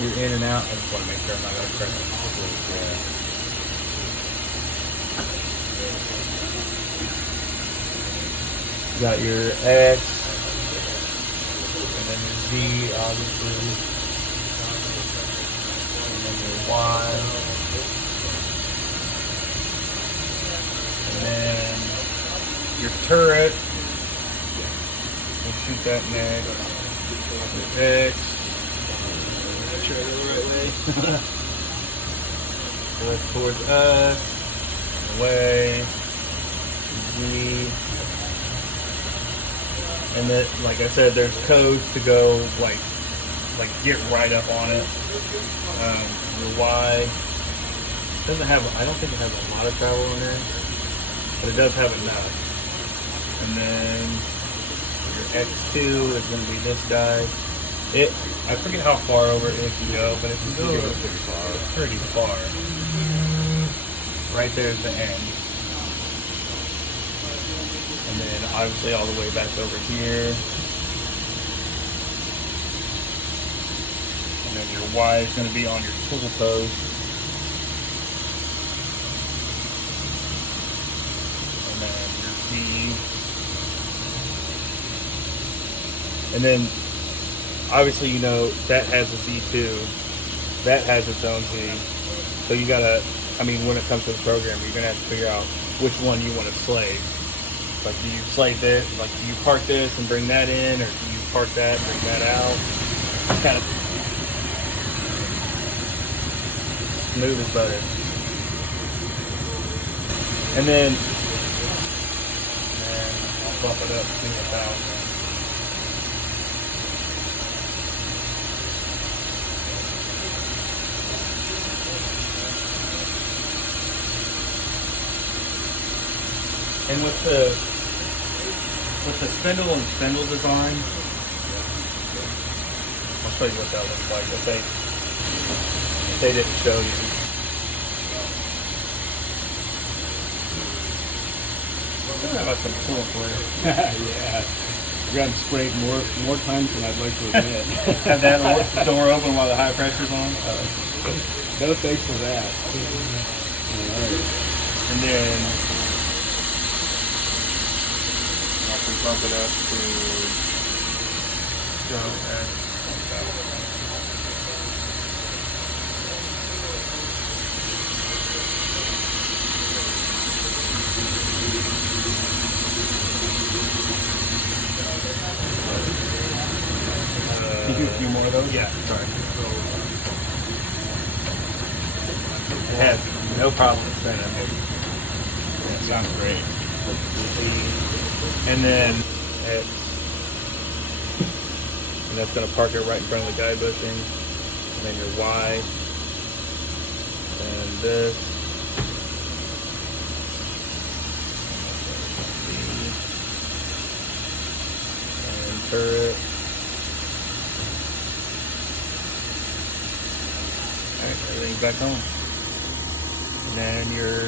your in and out. I just want to make sure I'm not going to press it. Yeah. You got your X, and then your Z, obviously, and then your Y, and then your turret. We'll shoot that next. Your X. Make sure I go the right way. Look towards us. Away. Z. And then, like I said, there's codes to go, like get right up on it. Your Y doesn't have, I don't think it has a lot of travel in there, but it does have enough. And then your X2 is going to be this guy. I forget how far over it can go, but it can go pretty far. Right there's the end. And then obviously all the way back over here. And then your Y is going to be on your tool post. And then your Z. And then obviously, you know, that has a Z2. That has its own Z. So you gotta, I mean, when it comes to the program, you're gonna have to figure out which one you want to slave. Like, do you slave this? Like, do you park this and bring that in, or do you park that and bring that out? It's kind of smooth as butter. And then I'll bump it up to 1,000. And with the spindle and spindle design, I'll show you what that looks like if they didn't show you. How about some coolant for you? Yeah. I've gotten sprayed more times than I'd like to admit. Have that door open while the high pressure's on? No thanks for that. All right. And then bump it up to go at 1,000. Can you do a few more of those? Yeah, sorry. It has no problem with that. That sounds great. And then that's going to park it right in front of the guide bushing. And then your Y. And this. And turret. Alright, everything's back on. And then your